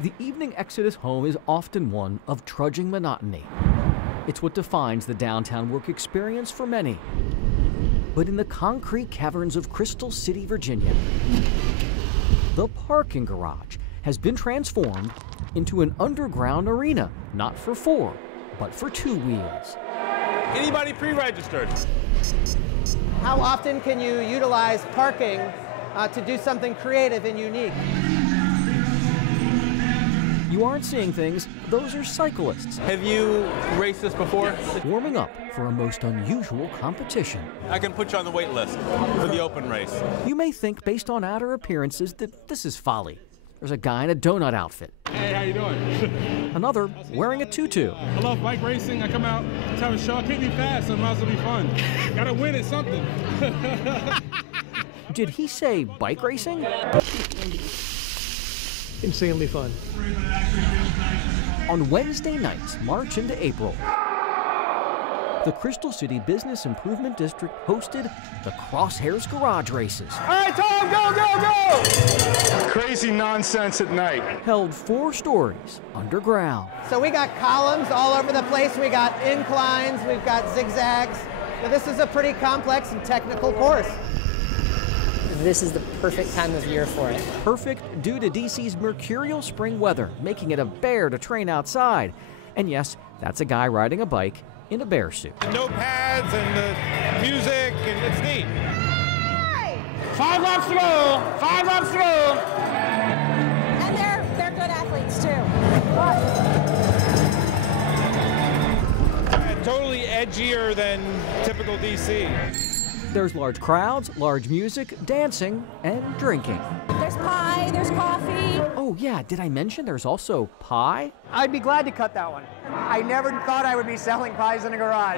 The evening exodus home is often one of trudging monotony. It's what defines the downtown work experience for many. But in the concrete caverns of Crystal City, Virginia, the parking garage has been transformed into an underground arena, not for four, but for two wheels. Anybody pre-registered? How often can you utilize parking to do something creative and unique? You aren't seeing things, those are cyclists. Have you raced this before? Warming up for a most unusual competition. I can put you on the wait list for the open race. You may think, based on outer appearances, that this is folly. There's a guy in a donut outfit. Hey, how you doing? Another wearing a tutu. I love bike racing. I come out to have a show. I can't be fast, so it might as well be fun. Gotta win at something. Did he say bike racing? Insanely fun. On Wednesday nights, March into April, the Crystal City Business Improvement District hosted the Crosshairs Garage Races. All right, Tom, go, go, go! Crazy nonsense at night. Held 4 stories underground. So we got columns all over the place. We got inclines, we've got zigzags. Now, this is a pretty complex and technical course. This is the perfect time of year for it. Perfect due to DC's mercurial spring weather, making it a bear to train outside. And yes, that's a guy riding a bike in a bear suit. No pads and the music, and it's neat. 5 laps to go. 5 laps to go. And they're good athletes too. Totally edgier than typical DC. There's large crowds, large music, dancing, and drinking. There's pie, there's coffee. Oh yeah, did I mention there's also pie? I'd be glad to cut that one. I never thought I would be selling pies in a garage.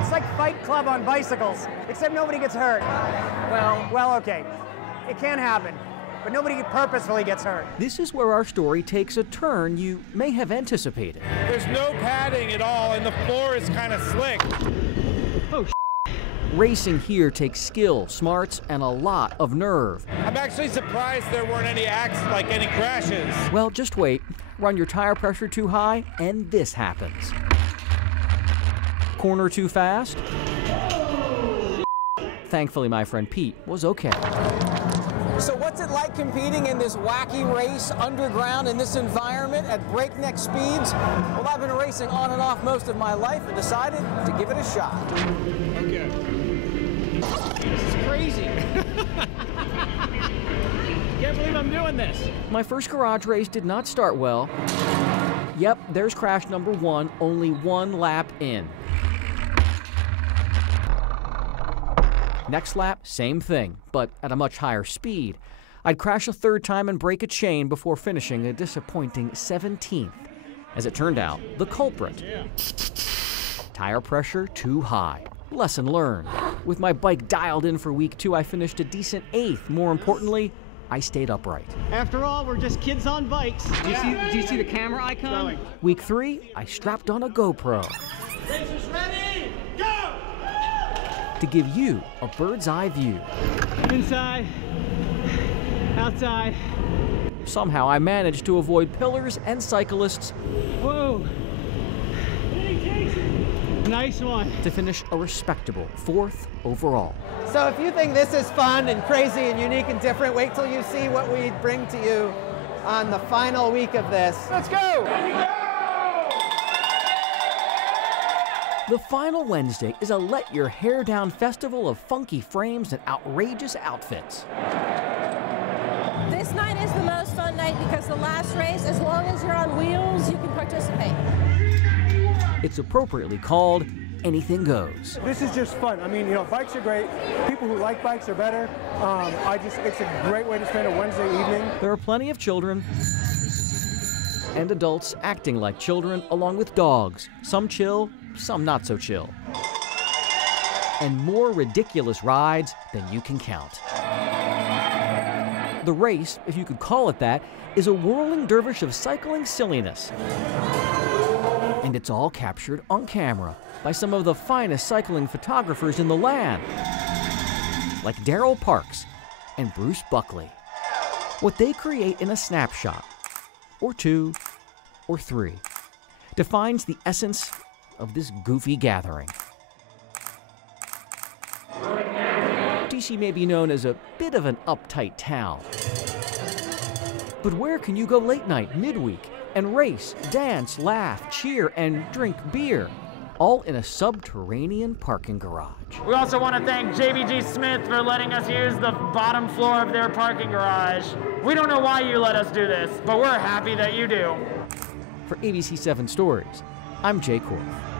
It's like Fight Club on bicycles, except nobody gets hurt. Well, okay. It can happen, but nobody purposefully gets hurt. This is where our story takes a turn you may have anticipated. There's no padding at all, and the floor is kind of slick. Oh, racing here takes skill, smarts, and a lot of nerve. I'm actually surprised there weren't any any crashes. Well, just wait. Run your tire pressure too high, and this happens. Corner too fast? Thankfully, my friend Pete was okay. So what's it like competing in this wacky race underground in this environment at breakneck speeds? Well, I've been racing on and off most of my life and decided to give it a shot. Okay. This is crazy. Can't believe I'm doing this. My first garage race did not start well. Yep, there's crash number 1, only 1 lap in. Next lap, same thing, but at a much higher speed. I'd crash a 3rd time and break a chain before finishing a disappointing 17th. As it turned out, the culprit. Tire pressure too high. Lesson learned. With my bike dialed in for week 2, I finished a decent 8th. More importantly, I stayed upright. After all, we're just kids on bikes. Do you see the camera icon? Week 3, I strapped on a GoPro. Racers ready, go! To give you a bird's eye view. Inside, outside. Somehow I managed to avoid pillars and cyclists. Whoa. Nice one. To finish a respectable 4th overall. So if you think this is fun and crazy and unique and different, wait till you see what we bring to you on the final week of this. Let's go! The final Wednesday is a let your hair down festival of funky frames and outrageous outfits. This night is the most fun night because the last race, as long as you're on wheels, you can participate. It's appropriately called Anything Goes. This is just fun. I mean, bikes are great. People who like bikes are better. It's a great way to spend a Wednesday evening. There are plenty of children and adults acting like children, along with dogs. Some chill, some not so chill. And more ridiculous rides than you can count. The race, if you could call it that, is a whirling dervish of cycling silliness. And it's all captured on camera by some of the finest cycling photographers in the land, like Daryl Parks and Bruce Buckley. What they create in a snapshot or 2, or 3, defines the essence of this goofy gathering. DC may be known as a bit of an uptight town. But where can you go late night, midweek, and race, dance, laugh, cheer, and drink beer? All in a subterranean parking garage. We also want to thank JBG Smith for letting us use the bottom floor of their parking garage. We don't know why you let us do this, but we're happy that you do. For ABC7 Stories, I'm Jay Korff.